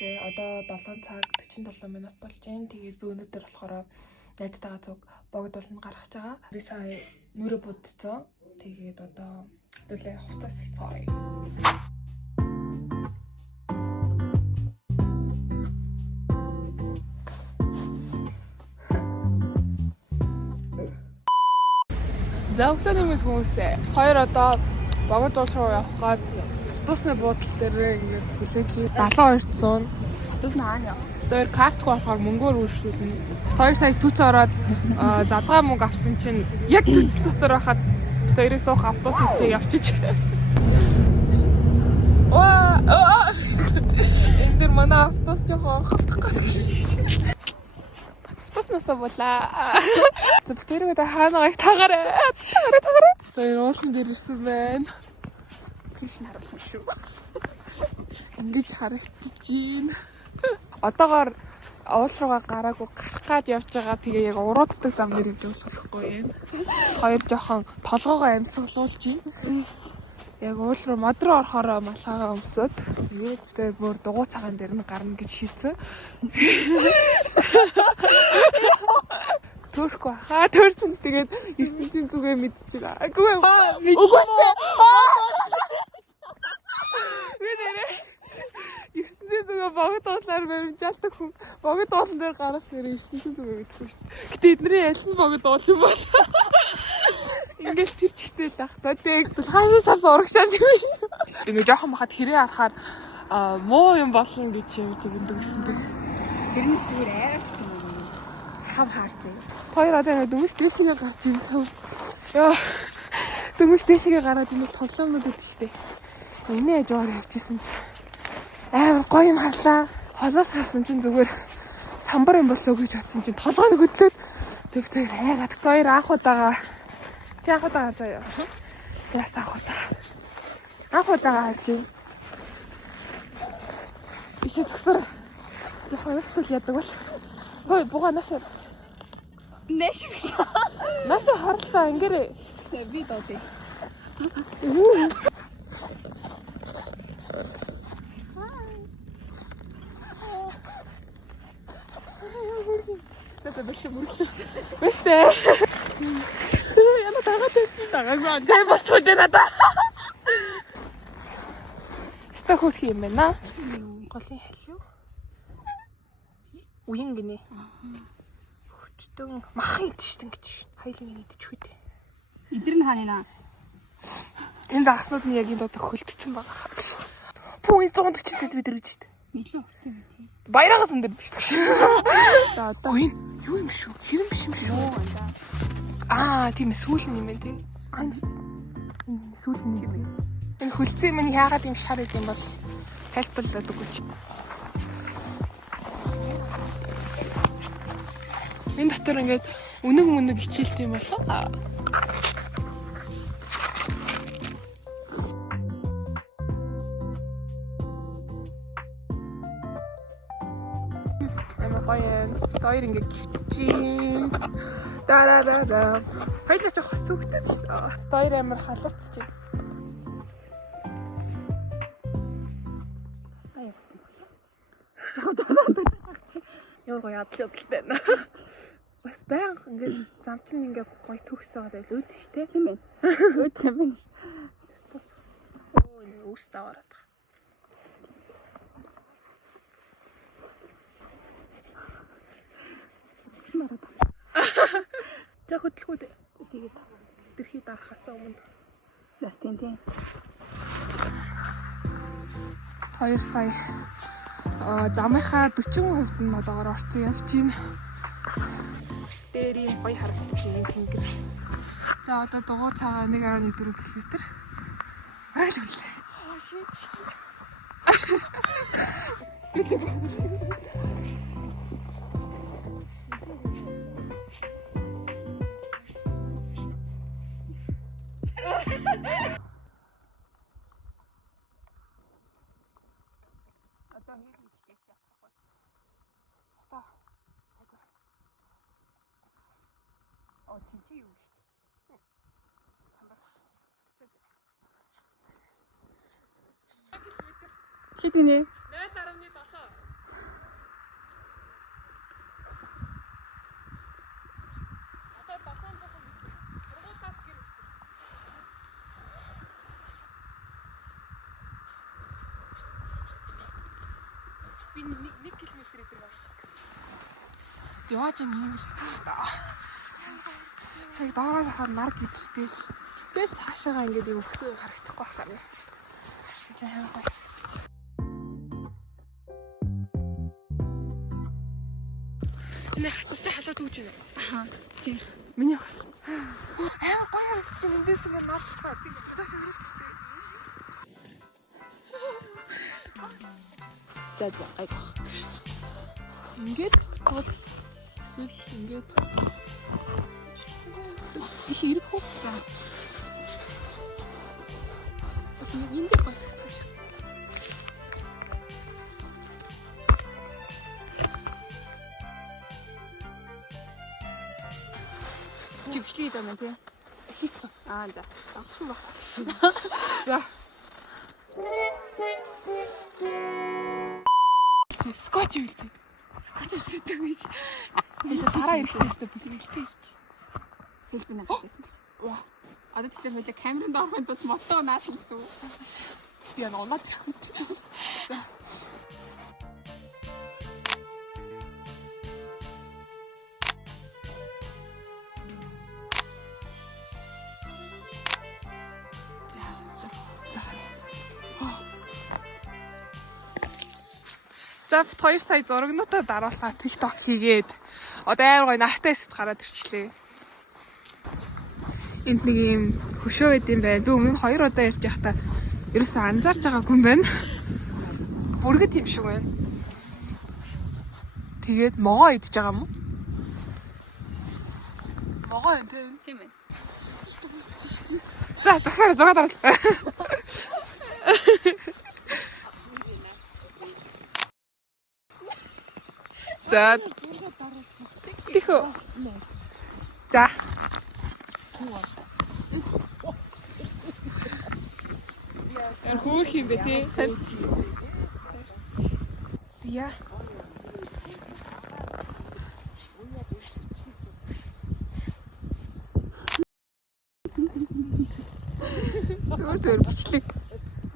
үзье. Одоо 7 цаг 47 минут болж байна. Тэгээд би өнөөдөр болохоор найзтайгаа цуг богд болно гаргаж байгаа. Би сая нүрэ будцсан. Тэгээд одоо хэдүүлээ хувцас хэлцгээе. За өглөөний мэд хүмүүсээ. Хоёр одоо богд уул руу явах гээд автобусны буудлын дээр ингээд хүлээж 7200. Автобусны хаана яа? Тэр картгүй болохоор мөнгөөр үргэлжлүүлнэ. 2 сая төц ороод задгаа мөнгө авсан чинь яг төц дотор байхад бид хоёрыг суух автобус ирчээ явчих. Энэ дэр манай автобус жоохон хавтах гэж. Автобуснасаа булаа. За бид хоёрыг хаанагааг тагаарай. Бид хоёр уулын дээр ирсэн байна. Киш харуулсан шүү. Ингэж харагдчихээн. Одоогоор уул руугаа гараагүй гарах гад явж байгаа. Тэгээ яг урууддаг зам дээр юм болохгүй юм. Хоёр жоохон толгоогоо амьсгалуулж юм. Яг уул руу мод руу орохороо малхагаа өмсөд. Тэгээд бид бүр дугуй цагаан дээр нь гарна гэж шийдсэн. Төрөхгүй хаа төрсөн ч тэгээд ертөнцийн зүгээ мэдчихэв. Үгүй үгүй штэ. ертөнцийн зүгээ богд уулаар баримжаалдаг хүн богд уулан дээр гарах нэр ертөнцийн зүгээ мэдхгүй штэ. Гэтэ эдний аль нь богд уул юм бол. Ингээл тэр чигтэл ах таадаг хаашаа сарсан урагшааж юм шиг. Ингээ жоохон бахад хэрэг харахаар муу юм болно гэж юм тэгэндэг гэсэн тэг. Тэрнээс зүгээр айрч юм. Хав хаарцээ. Хоёр одоо ингээ дөнгөж дэшигээ гарч ирсэн. Яа. Дөнгөж дэшигээ гараад энэ тоглоомнууд өгдөө штэ. Үнэ яжгаар явчихсан чи. Амар гоё юм харлаа. Холоос харсан чинь зүгээр самбар юм болоо гэж бодсон чинь толгойн хөдлөөд тэг тэр хайгаад хоёр анх удаага. Чи анх удаа харж байгаа юу? Яс анх удаа. Анх удаага харж юм. Ишээ төгсөр. Яг хоёртол ядаг бол. Хөөе буга нашаа. Нэш. Нашаа харлаа ингэрээ. Би доотой. Это беше мөрөглөө. Бэстэ. Яна дагаад зай болчиход байна да. Ста хөрх юм байна. Голын хал юу? Уян гинэ. Хөчтөн махан идэж штэн гэж. Хайлын идэж хүйдэ. Эдэр нь хаана? Энэ загснууд нь яг энэ одоо хөлтцэн байгаа. Пүү 140 сая бид ирж штэ. Нилээ урт юм. Баяраагаас энэ биш гэж. За одоо энэ юу юм шүү? Хэрэм биш юм шүү. Тийм ээ сүүлэн юм байна тий. Сүүлэн юм байна. Энэ хөлцөө минь яагаад юм шар идэм бол тайлбарлаад өгөөч. Энэ дотор ингээд үнэг хичээлт юм болоо. Хоёр ингээ гівтчихин. Дараараа. Хоёлаа ч хос үгтэй шүү дээ. Хоёр амар халуцчих. Ямар гоё ядлаа байна. Бас баян ингээ замчин ингээ гоё төгсөөд байл үүд штэ. Тийм ээ. Үүд юм байна. Оо нэг ус заваараад. За хөдөлгүүд тэгээд дэрхий дарахаас өмнө бас тийм. 2 сая замынхаа 40% нь одоогоор орсон явж байна. Дээр юм гоё харагдаж байна тэнгэр. За одоо дугуй цагаа 1.4 км. Хараад үлээ. Шийч. Тэнцээ юу шүү дээ. Хэд гинэ? 0.7. Би 1 км өдөр байгаа шиг. Яваач юм та. Сая доороо хахад нар гэдэлтэй. Тэгэл цаашаага ингээд юм өгсөн харагдахгүй байхаа. Харсан ч аяа гоё. Чиний хатстай халууд өгч байна. Аха. Тийм. Миний хас. Аа гоё чи эндээс ингээд наацсаа. Тийм доош өрөөд. За айгу. Ингээд бол эсвэл ингээд иш ирэх хөө. Бас энд гоё. Чившлий зам тий. Хийцэн. Аа за. Авсан баг. За. Скотч үлдээ. Скотч үлдээ гэж. Хэсэг хараа ирэхтэй бүлгэлтэй ирч. Селфи нэг хийсэн. Ваа. Одоо тэгэхээр хоёлаа камеранд орохын тулд мотоо наасан гэсэн үг. Би оноод ирэх юм. За. За бит 2 сая зурагнуудаа дараалгаа TikTok хийгээд одоо амар гоё нартай хэсэгт гараад ирчлээ. Энд нэг юм хөшөө байд юм байна. Би өмнө 2 удаа ярьж байхдаа ерөөсөө анзаарч байгаагүй юм байна. Бүргэд юм шиг байна. Тэгээд могоо идж байгаа юм уу? Могоо энэ Тийм ээ. За тасаар зураг дараалаа. За. Тэхөө. За. Хөөх юм бэ тий. Зя. Түр бичлэг.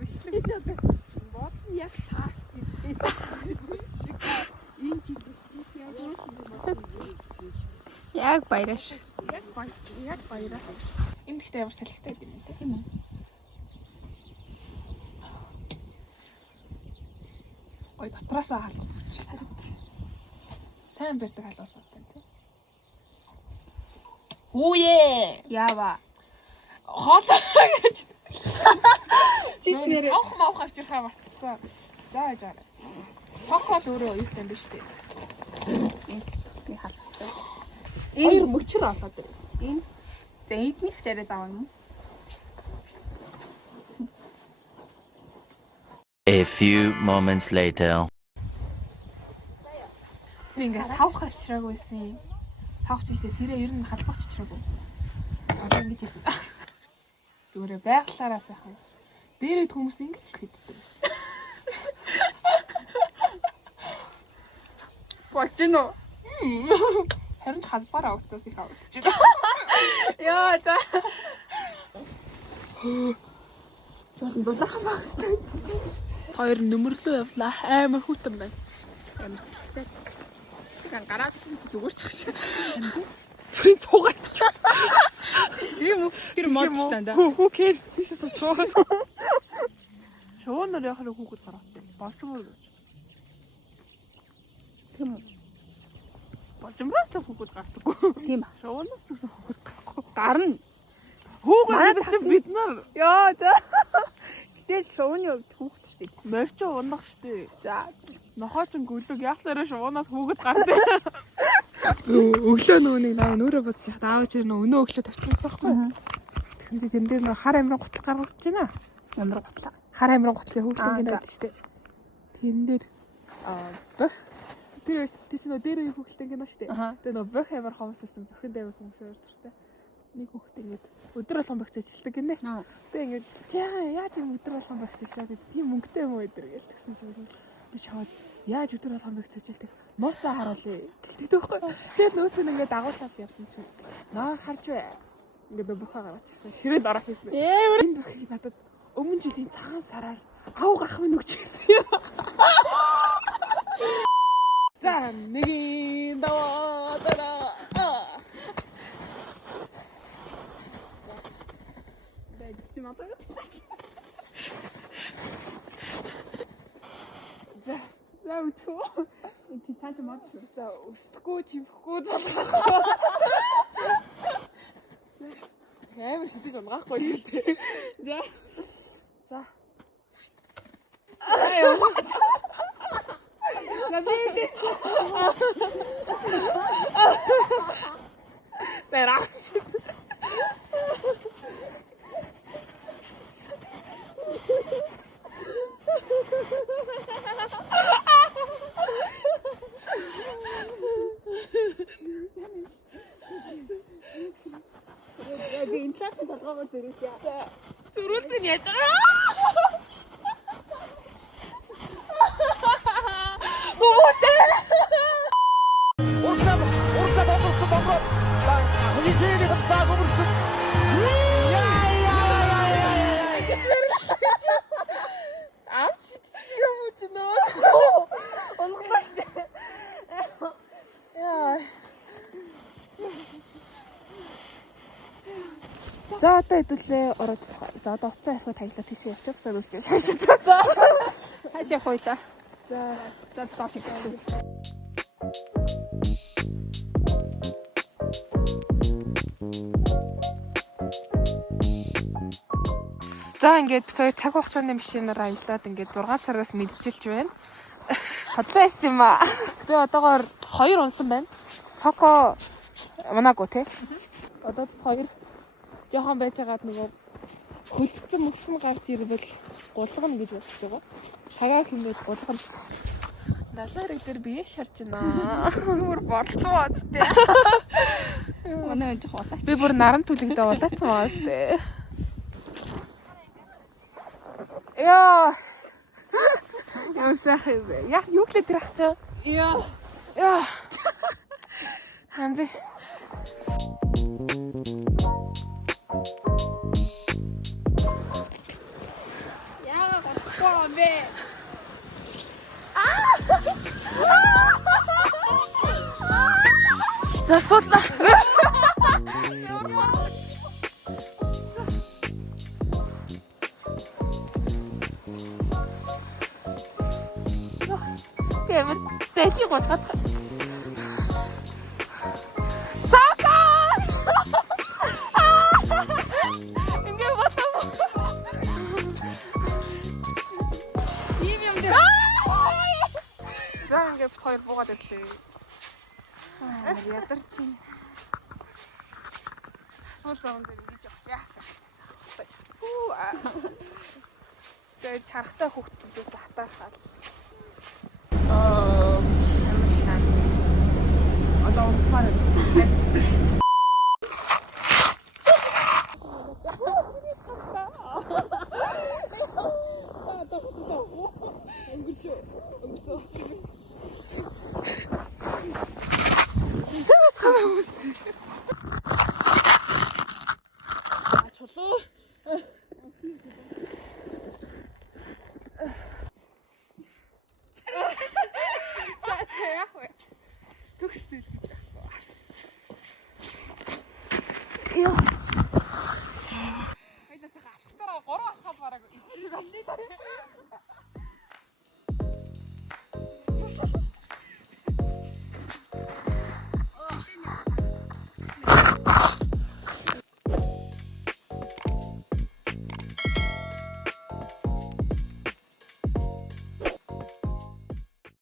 Бичлэг. Бод яг таарч ирдээ. Яг баяраш. Яг баяраа. Энд ихтэй ямар салхитай юм бэ? Тийм үү? Ой дотроосоо халуун. Сайн барьдаг халуун байна тий. Үе! Яава. Хоол гэж. Чич нэрээ. Авах авч явахаа мартсан. За яж аа. Цонхол өөрөө юутай юм биш үү? Би халахтай. Хоёр мөчр олоод ирээ. Энэ за эднийх царай зав юм уу? A few moments later. Би ингээд савх авчраагүй байсан. Савч ийсээ сэрээ ер нь халбах авчраагүй. Одоо ингэж ирсэн. Зүгээр байглаараа сайхан. Дээрээ хүмүүс ингэж л хийдэг байсан. Болж гин үү? Харин ч халбаараа уцаас их авчихж байна. Яа за. Чуулан дулаахан багстай. Хоёр нөмрлөө явлаа. Амар хүүтэн байна. Амар сэтгэлтэй. Тэгэн гараадсан чи зүгээр ч шиг. Түн цугаад. Ийм үү? Тэр мод ч тань да. Who cares? Тийшээс цугаад. Шуунаар яхаа хүүхэд гараад. Болчмор. Тийм үү? Болчмоос л хүүхэд гардаггүй. Тийм а. Шуунаас ч гэсэн хүүхэд гарахгүй. Гарна. Хүүхэд гэдэг бид нар Яа за. Гэтэл шууны хувьд хүүхэд ч дээ. морьч унах штэ. За. Нохооч гүлэг яахлаараа шуунаас хүүхэд гардаг. Өглөө нөгөөнийг наа нүрэ бодсоо даавч өнөө өглөө тавьчихсан байхгүй. Тэгсэн чи тэрэн дээр нөө хар амрын гутлаг гаргаж байна. Ямар готлаа. Хар амрын гутлыг хүүхдэн гэдэг штэ. Тэрэн дээр бөх тэр чинь нөө дээр үе хүүхдэн кино штэ. Тэгээ нөө бөх амир хомссон бөхөн дээр хүмүүс өөр төртэй. Нэг хүүхд ингээд өдөр болгон бохицэлдэг гинэ. Тэгээ ингээд чи яаж юм өдөр болгон бохицэллаа гэдэг тийм мөнгөтэй юм уу өдөр гэж тэгсэн чинь би чамд яаж өдөр болгон бохицэлдэг нууцаа харуулъя гэлтэй байхгүй. Тэгээд нөөц нь ингээд дагуулаас явсан чинь наа харж бай. Ингээд бөхөө гаргаж ирсэн. Ширээд орох хийсэн. Энэ бөхийг надад өмнө жилийн цагаан сараар ав гах минь өгч ирсэн. 내게 나와더라. 나 잊지 마세요. 자, 싸우죠. 귀찮게 맞죠. 자, 웃고 짚고 Амар шидэж унгахгүй юм тий. За. За. Надад Тэраш. би инфляц болгоомоо зэрэгтэй. Зүрүүлт нь яаж байгаа? Уршад омөрсөн домроод хүний зээний хатаг омөрсөн. Авч шиг юм уу ч нөө. Онгохгүй штэ. Яа. За одоо хэдүүлээ ороод. За одоо уцаа ирэхэд таялаа тийш явчих. За үлчээ шаашаа. За. Хашаа хойлоо. За топ. За ингээд бид хоёр цаг хугацааны машинаар аялаад ингээд 6 сараас мэдчилж байна. Хотлоо ирсэн юм аа. Би одоогоор 2 унсан байна. Цоко манаагүй те. Одоо 2 жоохон байж байгаад нөгөө хөлтсөн гарч ирвэл гулгана гэж бодож байгаа. Цагаа хэмээд гулгана. Наларыг дээр бие шарч байна. Бүр болцсон бод те. Манай энэ хоолой. Би бүр наран түлэгдээ улаацсан баас те. Яа. Яа сайхан юм бэ? Яг юу хэлээд ирэх чаа? Яа. Яа. Ханзи. Яа, гоо бэ. За суулаа. Кэмэр тэжи гурхат. Сака! Ингээ батам. Ийм юм дээр. За ингээ бит хоёр буугаад ирлээ. Ядар чинь. Засвал зам дээр ингэж явах яасан. Тэгээ чарахтай хүүхдүүд захтаахаа. Одоо унтмаар байна. Сэвэс ханаас. Чулуу. Яг вэ. Төгсдөө гэж байна. Йоо. Хайла та алхтараа 3 алхаад бараг ичиж байна.